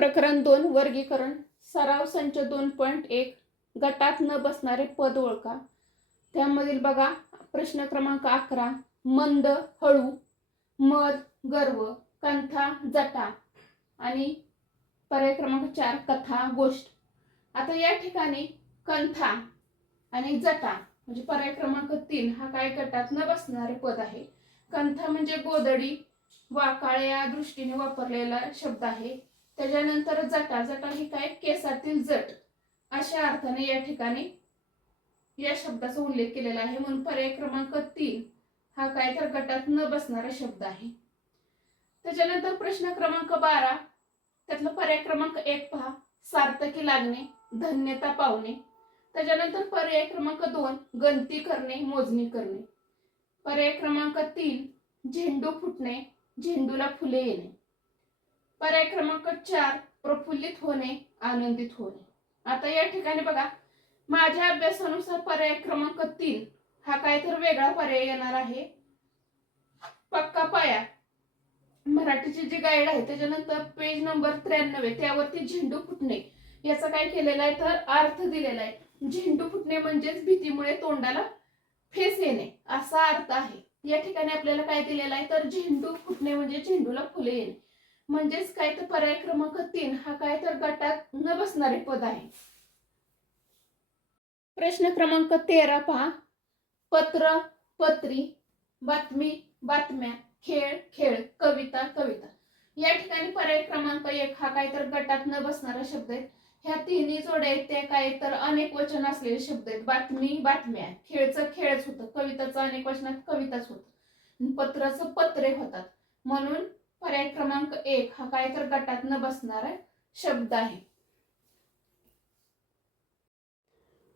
प्रकरण दोन वर्गीकरण. सराव संच दोन पॉईंट एक. गटात न बसणारे पद ओळखा. त्यामधील बघा प्रश्न क्रमांक अकरा. मंद हळू. मद गर्व. कंथा जटा. आणि पर्याय क्रमांक चार कथा गोष्ट. आता या ठिकाणी कंथा आणि जटा म्हणजे पर्याय क्रमांक तीन हा काय गटात न बसणारे पद आहे. कंथा म्हणजे गोदडी वाकाळ या दृष्टीने वापरलेला शब्द आहे. त्याच्यानंतर जटा जटा ही काय? केसातील जट. अशा अर्थाने या ठिकाणी या शब्दाचा उल्लेख केलेला आहे. म्हणून पर्याय क्रमांक तीन हा काय? तर गटात न बसणारा शब्द आहे. त्याच्यानंतर प्रश्न क्रमांक बारा. त्यातला पर्याय क्रमांक एक पहा. सार्थकी लागणे धन्यता पावणे. त्याच्यानंतर पर्याय क्रमांक दोन गणती करणे मोजणी करणे. पर्याय क्रमांक तीन झेंडू फुटणे झेंडूला फुले येणे. पर्याय क्रमांक चार प्रफुल्लित होणे आनंदित होणे. आता या ठिकाणी बघा माझ्या अभ्यासानुसार पर्याय क्रमांक तीन हा काय तर वेगळा पर्याय येणार आहे. पक्का पाया. मराठीची जी गाईड आहे त्याच्यानंतर पेज नंबर त्र्याण्णव त्यावरती झेंडू फुटणे. याचा काय केलेला आहे तर अर्थ दिलेला आहे. झेंडू फुटणे म्हणजेच भीतीमुळे तोंडाला फेस येणे. असा अर्थ आहे. या ठिकाणी आपल्याला काय दिलेला आहे तर झेंडू फुटणे म्हणजे झेंडूला फुले येणे. म्हणजेच काय तर पर्याय क्रमांक तीन हा काय तर गटात न बसणारे पद आहे. प्रश्न क्रमांक तेरा पहा. पत्र पत्री बातमी बातम्या खेळ खेळ कविता कविता. या ठिकाणी पर्याय क्रमांक एक हा काय तर गटात न बसणारा शब्द आहे. ह्या तिन्ही जोड्या आहेत त्या काय तर अनेक वचन असलेले शब्द आहेत. बातमी बातम्या. खेळचं खेळच होतं कविताचं अनेक वचनात कविताच होत. पत्राचं पत्रे होतात. म्हणून पर्याय क्रमांक एक हा काय तर गटात न बसणारा शब्द आहे.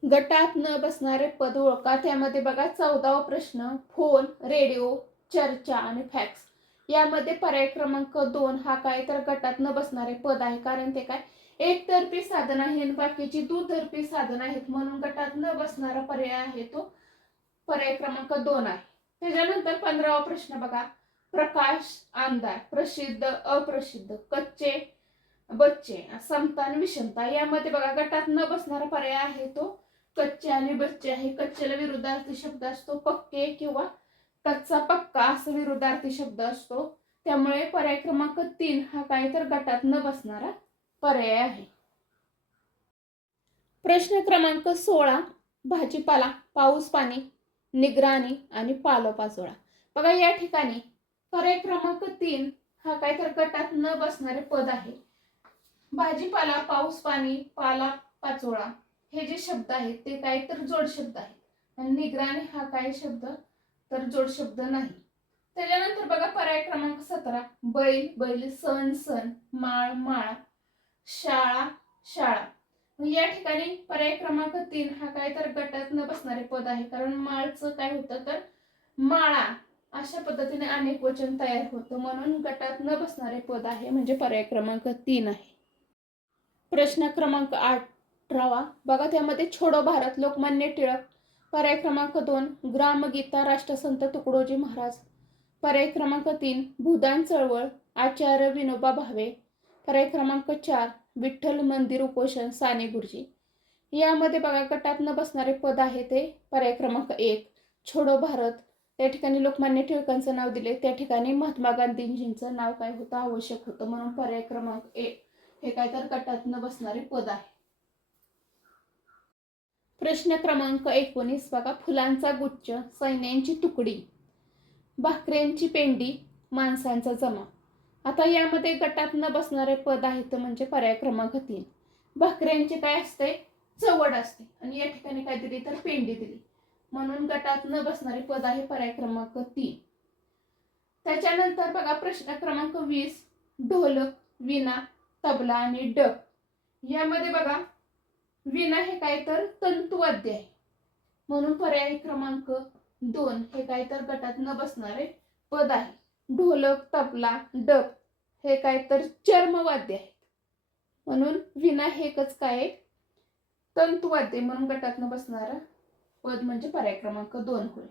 गटात न बसणारे पद ओळखा. त्यामध्ये बघा चौदावा प्रश्न फोन रेडिओ चर्चा आणि फॅक्स. यामध्ये पर्याय क्रमांक दोन हा काय तर गटात न बसणारे पद आहे. कारण ते काय? एकतर्फी साधन आहे आणि बाकीची दुतर्फी साधन आहेत. म्हणून गटात न बसणारा पर्याय आहे तो. पर्याय क्रमांक दोन आहे. त्याच्यानंतर पंधरावा प्रश्न बघा. प्रकाश आमदार प्रसिद्ध अप्रसिद्ध कच्चे बच्चे समता आणि विषमता यामध्ये बघा गटात न बसणारा पर्याय आहे तो कच्चे आणि बच्चे आहे. कच्चेला विरुद्धार्थी शब्द असतो पक्के किंवा कच्चा पक्का असा विरुद्धार्थी शब्द असतो. त्यामुळे पर्याय क्रमांक तीन हा काय तर गटात न बसणारा पर्याय आहे. प्रश्न क्रमांक सोळा भाजीपाला पाऊस पाणी निगराणी आणि पालोपाचोळा. बघा या ठिकाणी पर्याय क्रमांक तीन हा काय तर गटात न बसणारे पद आहे. भाजीपाला पाऊस पाणी पाला पाचोळा हे जे शब्द आहेत ते काय तर जोड शब्द आहेत. आणि निगराणी हा काय शब्द? तर जोड शब्द नाही. त्याच्यानंतर बघा पर्याय क्रमांक सतरा बैल बैल सण सण माळ माळा शाळा शाळा. या ठिकाणी पर्याय क्रमांक तीन हा काय तर गटात न बसणारे पद आहे. कारण माळचं काय होतं तर माळा अशा पद्धतीने अनेक वचन तयार होतं. म्हणून गटात न बसणारे पद आहे म्हणजे पर्याय क्रमांक तीन आहे. प्रश्न क्रमांक अठरावा. बघा त्यामध्ये छोडो भारत लोकमान्य टिळक. पर्याय क्रमांक दोन ग्रामगीता राष्ट्रसंत तुकडोजी महाराज. पर्याय क्रमांक तीन भूदान चळवळ आचार्य विनोबा भावे. पर्याय क्रमांक चार विठ्ठल मंदिर उपोषण साने गुरुजी. यामध्ये बघा गटात न बसणारे पद आहे ते. पर्याय क्रमांक एक छोडो भारत त्या ठिकाणी लोकमान्य टिळकांचं नाव दिले त्या ठिकाणी महात्मा गांधीजींचं नाव काय होतं? आवश्यक होतं. म्हणून पर्याय क्रमांक एक हे काय तर गटात न बसणारे पद आहे. प्रश्न क्रमांक एकोणीस बघा. फुलांचा गुच्छ सैन्यांची तुकडी भाकऱ्यांची पेंडी माणसांचा जमा. आता यामध्ये गटात न बसणारे पद आहेत म्हणजे पर्याय क्रमांक तीन. भाकऱ्यांचे काय असते? चवड असते. आणि या ठिकाणी काय दिली तर पेंडी दिली. म्हणून गटात न बसणारे पद आहे पर्याय क्रमांक तीन. त्याच्यानंतर बघा प्रश्न क्रमांक वीस ढोलक विना तबला आणि डग यामध्ये बघा विना हे काय तर तंतुवाद्य आहे. म्हणून पर्याय क्रमांक दोन हे काय तर गटात न बसणारे पद आहे. ढोलक तबला डब हे काय तर चर्मवाद्य आहे. म्हणून विना हे एकच काय तंतुवाद्य म्हणून गटात न बसणारा पद म्हणजे पर्याय क्रमांक दोन होय.